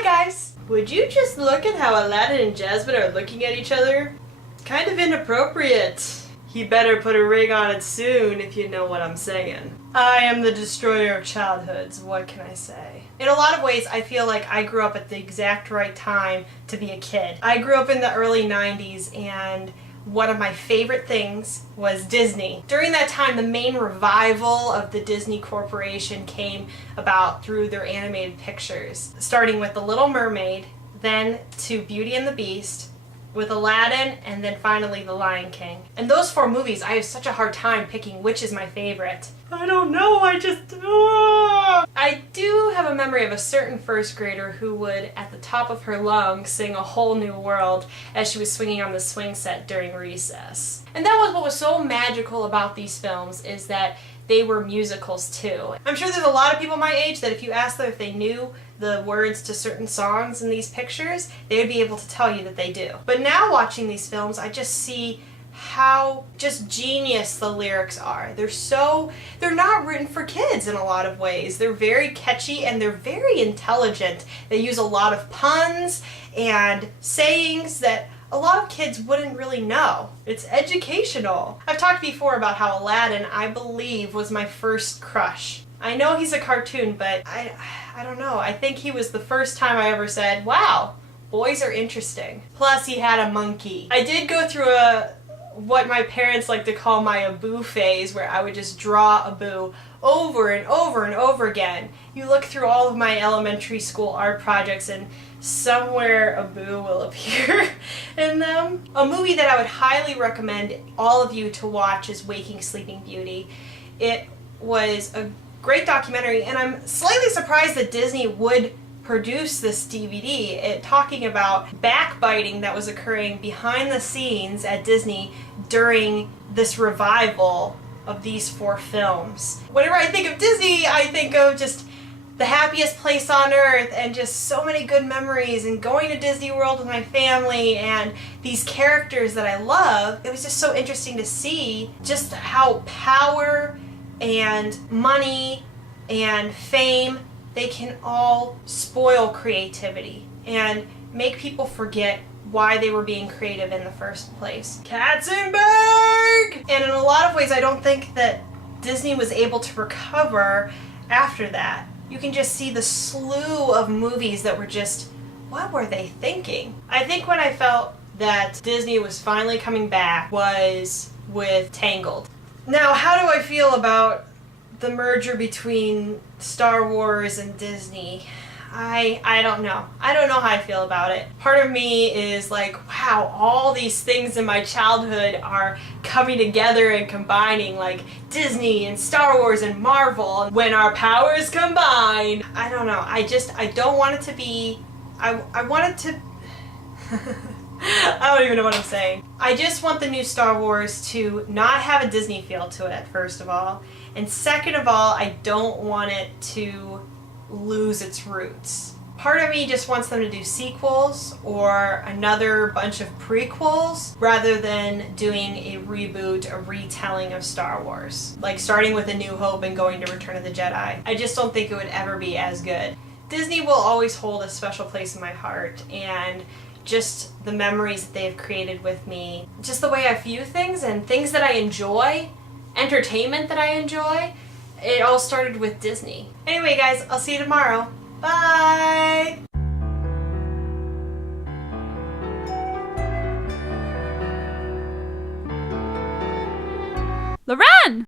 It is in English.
Hi guys! Would you just look at how Aladdin and Jasmine are looking at each other? Kind of inappropriate. He better put a ring on it soon, if you know what I'm saying. I am the destroyer of childhoods, what can I say? In a lot of ways, I feel like I grew up at the exact right time to be a kid. I grew up in the early 90s, and one of my favorite things was Disney. During that time, the main revival of the Disney Corporation came about through their animated pictures, starting with The Little Mermaid, then to Beauty and the Beast, with Aladdin, and then finally The Lion King. And those four movies, I have such a hard time picking which is my favorite. I don't know, I do have a memory of a certain first grader who would, at the top of her lungs, sing A Whole New World as she was swinging on the swing set during recess. And that was what was so magical about these films, is that they were musicals too. I'm sure there's a lot of people my age that if you asked them if they knew the words to certain songs in these pictures, they would be able to tell you that they do. But now watching these films, I just see how just genius the lyrics are. They're not written for kids in a lot of ways. They're very catchy and they're very intelligent. They use a lot of puns and sayings that a lot of kids wouldn't really know. It's educational. I've talked before about how Aladdin, I believe, was my first crush. I know he's a cartoon, but I don't know. I think he was the first time I ever said, wow, boys are interesting. Plus, he had a monkey. I did go through what my parents like to call my Abu phase, where I would just draw Abu over and over and over again. You look through all of my elementary school art projects and somewhere Abu will appear in them. A movie that I would highly recommend all of you to watch is Waking Sleeping Beauty. It was a great documentary, and I'm slightly surprised that Disney would produce this DVD, talking about backbiting that was occurring behind the scenes at Disney during this revival of these four films. Whenever I think of Disney, I think of just the happiest place on earth and just so many good memories and going to Disney World with my family and these characters that I love. It was just so interesting to see just how power and money and fame, they can all spoil creativity and make people forget why they were being creative in the first place. Katzenberg! And in a lot of ways, I don't think that Disney was able to recover after that. You can just see the slew of movies that were just, what were they thinking? I think when I felt that Disney was finally coming back was with Tangled. Now, how do I feel about the merger between Star Wars and Disney? I don't know. I don't know how I feel about it. Part of me is like, wow, all these things in my childhood are coming together and combining, like Disney and Star Wars and Marvel. When our powers combine, I don't know. I don't want it to be, I want it to, I don't even know what I'm saying. I just want the new Star Wars to not have a Disney feel to it, first of all. And second of all, I don't want it to lose its roots. Part of me just wants them to do sequels or another bunch of prequels rather than doing a reboot, a retelling of Star Wars. Like starting with A New Hope and going to Return of the Jedi. I just don't think it would ever be as good. Disney will always hold a special place in my heart, and just the memories that they've created with me, just the way I view things and things that I enjoy, entertainment that I enjoy, it all started with Disney. Anyway guys, I'll see you tomorrow. Bye! Loren!